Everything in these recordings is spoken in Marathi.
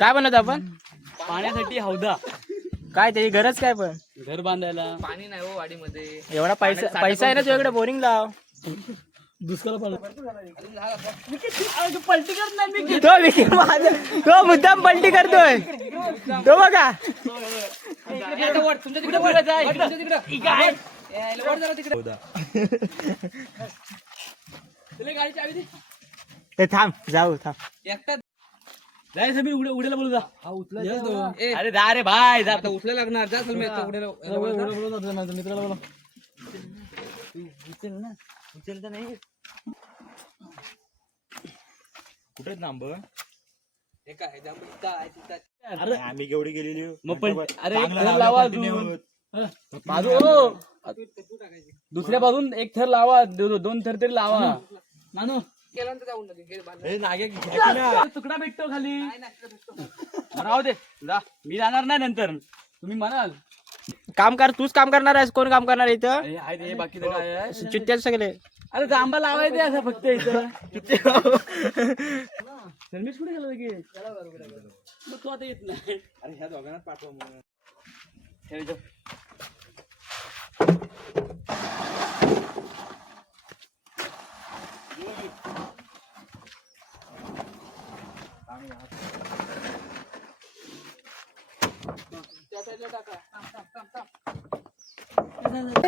काय बनवतो आपण? पाण्यासाठी हौदा. काय त्याची गरज काय पण? घर बांधायला. पाणी नाही हो वाडीमध्ये. एवढा पैसा आहे ना तुझ्याकडे, बोरिंग लाव. दुष्काळ तो मुद्दाम पलटी करतोय तो बघा. ए थांब, जाऊ थांब. जायचं मी उड्याला बोलू जा. अरे जा रे भाई, जा. उचला लागणार जा उड्याला. मित्राला बोला. उचल ना, उचल तर नाही. कुठे नांब? अरे आम्ही केवढी गेलेली मग पण अरे एक थर लावा बाजू. दुसऱ्या बाजून एक थर लावा, दोन थर तरी लावा. मानू तुकडा भेटतो खाली. राहू दे, जा. मी जाणार नाही नंतर, तुम्ही म्हणाल. काम कर, तूच काम करणार आहेस. कोण काम करणार आहे इथं? हे बाकी काय आहे? चिट्ट्यात सगळे. अरे जांबा लावायचे असं फक्त इथं. सर्विस कुठे गेला की मग तू आता येत नाही. अरे ह्या दोघांना पाठवा मग. ठेवायचं.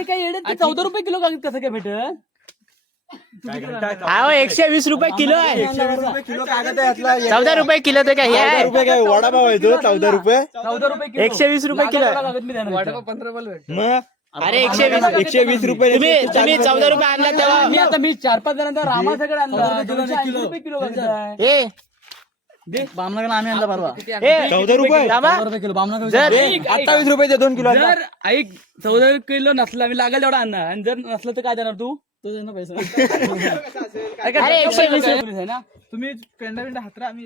काय येडे, ते 14 रुपये किलो कसं काय भेटत? 120 रुपये किलो आहे. 14 रुपये किलो तर काय हे आहे? काय वडापाव आहे तो? 14 रुपये. 14 रुपये किलो. 120 रुपये किलो आहे. वाटापा 15 रुपये भेट. मग अरे 120 रुपये. तुम्ही 14 रुपये आणला तेव्हा मी आता 4-5 जणांचा रामासकडे आणला. 280 रुपये किलो भेटताय. ए बामनाकडे आम्ही आणला परवा. 14 रुपये. थांबा. किलो बामनाकडे. जर 28 रुपये 2 किलो. जर ऐक 14 किलो नसला, मी लागेल तेवढा आणणार. आणि जर नसलं तर काय देणार तू? तो देणार पैसा. अरे 120 आहे ना. तुम्ही पेंडा हातरा, आम्ही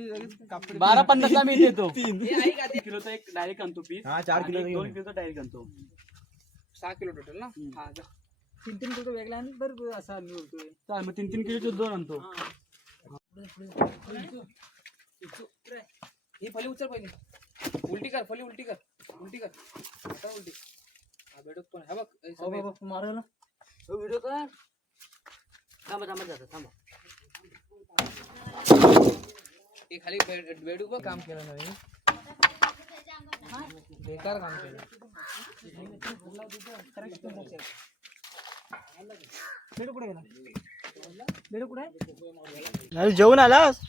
12-50 ला मी देतो. किलोचा एक डायरेक्ट आणतो पीस. हा 4 किलो 2 किलोचा डायरेक्ट आणतो. 6 किलो टोटल ना. हा जा. 3-3 किलो वेगळा आणि बरं असा मी बोलतोय. चाल मग 3-3 किलोचे 2 आणतो. ही फली उचल पहिले. उलटी कर, फली उलटी कर. उलटी कर. आता उलटी. हा बेडूक पण आहे बघ. मारा ना व्हिडिओ कर. थांबा थांबा. हे खाली बेडूक बघ काम केलं नाही. बेकार काम केलं. बेडूक कुठे गेला? बेडूक कुठे आहे? अरे जेवून आलास?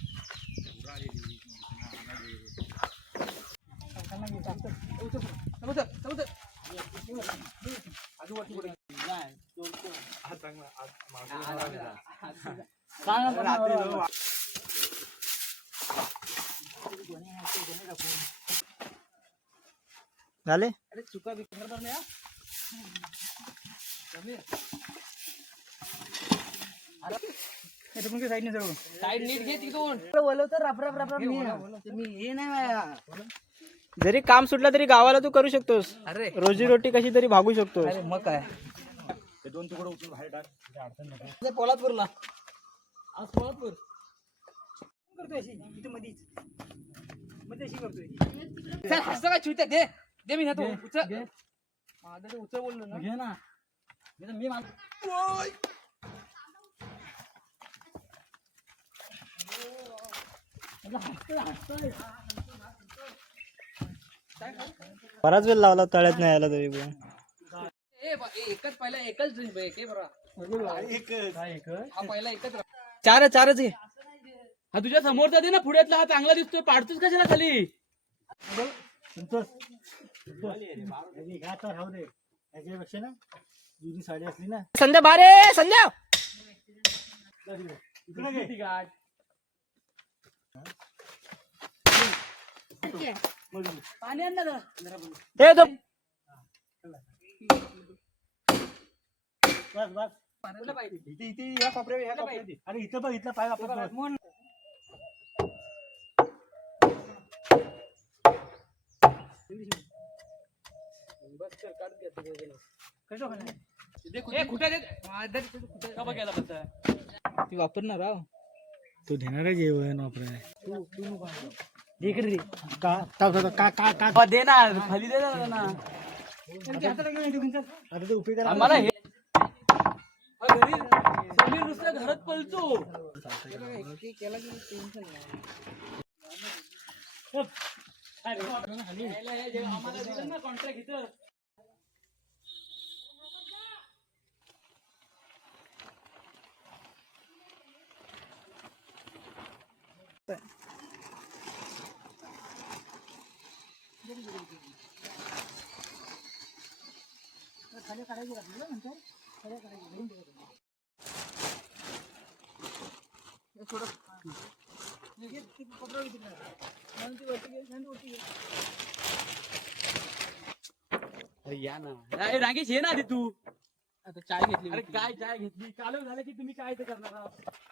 झाले. अरे चुका बिकणार नाही. साईड नीट घे तिथून. जरी काम सुटलं तरी गावाला तू करू शकतोस. अरे रोजी रोटी कशी तरी भागू शकतोस. अरे मग काय. ते 2 तुकडे उचलून बाहेर टाक. अडचण नको. पोलादपूरला आज पोलादपूर करतोय चल हसतो काय चुत्या. दे दे मी नेतो. उचल. माझं उचल बोललो ना. घे ना. मी बराच वेळ लावला तळ्यात नाही आला तरी पण. एकच पहिला एकच ड्रिंक बघ. बरोबर हा पहिला एकच. चारच घे. हा तुझ्या समोरचा दे ना. पुढ्यातला हा चांगला दिसतोय. पाडतोस कशाला खाली? संध्या बारे संध्या. पाणी आण ना जरा. हे तो अरे इथं बघ, इथलं पाय आपण ती वापरणार. तू देणार जेवण वापराय. इकडे दे ना खाली दे ना आम्हाला हे घरी समीर नुसतं घरात पळतो आम्हाला दिलं ना कॉन्ट्रॅक्ट इथं या ना रागेश ये ना आधी तू आता चाय घेतली अरे काय चाय घेतली चालू झालं की तुम्ही काय ते करणार आहात